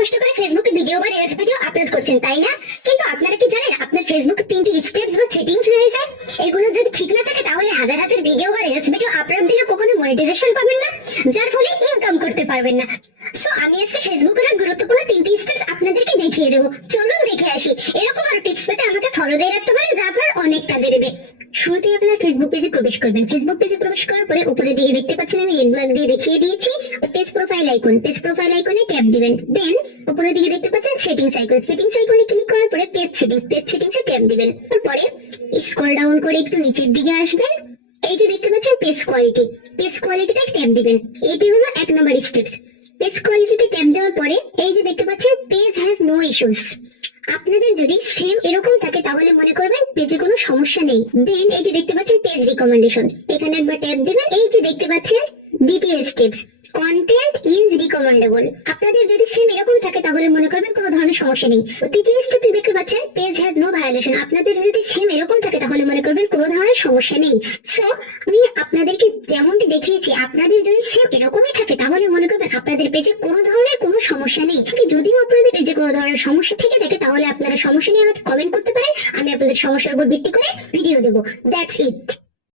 কষ্ট করে ফেসবুকে ভিডিও বা রিলস ভিডিও আপলোড করছেন, তাই না? কিন্তু আপনারা কি জানেন আপনার ফেসবুকে 3টি স্টেপস বা সেটিংস রয়েছে। এগুলো যদি ঠিক না থাকে তাহলে হাজার হাজার ভিডিও বা রিলস ভিডিও আপলোড দিলে কখনো মনিটাইজেশন পাবেন না, যার ফলে ইনকাম করতে পারবেন না। সো আমি আজকে ফেসবুকের গুরুত্বপূর্ণ 3টি স্টেপস আপনাদেরকে দেখিয়ে দেবো। চলুন দেখে আসি। এরকম আরো টিপস পেতে আমাকে ফলো দিয়ে রাখতে পারেন, যা আপনার অনেক কাজে দেবে। শুরুতে আপনার ফেসবুক পেজে প্রবেশ করবেন। ফেসবুক পেজে প্রবেশ করার পরে উপরে দিকে দেখতে পাচ্ছেন আমি এড মার্ক দিয়ে দেখিয়ে দিয়েছি page profile icon. Page profile আইকনে ট্যাপ দিবেন। দেন উপরের দিকে দেখতে পাচ্ছেন সেটিংস আইকন। সেটিংস আইকনে ক্লিক করার পরে পেজ সেটিংসে ট্যাপ দিবেন। তারপরে স্ক্রল ডাউন করে একটু নিচের দিকে আসবেন। এই যে দেখতে পাচ্ছেন পেজ কোয়ালিটিতে ট্যাপ দিবেন। এইটি হলো 1 নম্বর স্টেপস। পেজ কোয়ালিটিতে ট্যাপ দেওয়ার পরে এই যে দেখতে পাচ্ছেন পেজ হ্যাজ নো ইস্যুস। আপনাদের যদি সেম এরকম থাকে তাহলে মনে করবেন পেজে কোনো সমস্যা নেই। দেন এই যে দেখতে পাচ্ছেন পেজ রিকমেন্ডেশন, এখানে একবার ট্যাপ দিবেন। এই যে দেখতে পাচ্ছেন দ্বিতীয় স্টেপস কন্টেন্ট ইজ রিকমেন্ডেবল। আপনাদের যদি সেম এরকম থাকে তাহলে মনে করবেন কোনো ধরনের সমস্যা নেই। তৃতীয় স্টেপে দেখতে পাচ্ছেন পেজ হ্যাজ নো ভায়োলেশন। আপনাদের যদি সেম এরকম থাকে তাহলে মনে করবেন কোনো ধরনের সমস্যা নেই। সো আমি আপনাদেরকে যেমনটি দেখিয়েছি আপনাদের যদি সেম এরকমই থাকে তাহলে মনে করবেন আপনাদের পেজে কোনো ধরনের কোনো সমস্যা নেই। যদিও আপনাদের পেজে কোনো ধরনের সমস্যা থেকে থাকে তাহলে আপনারা সমস্যা নিয়ে আমাকে কমেন্ট করতে পারেন, আমি আপনাদের সমস্যার উপর ভিত্তি করে ভিডিও দেবো। That's it.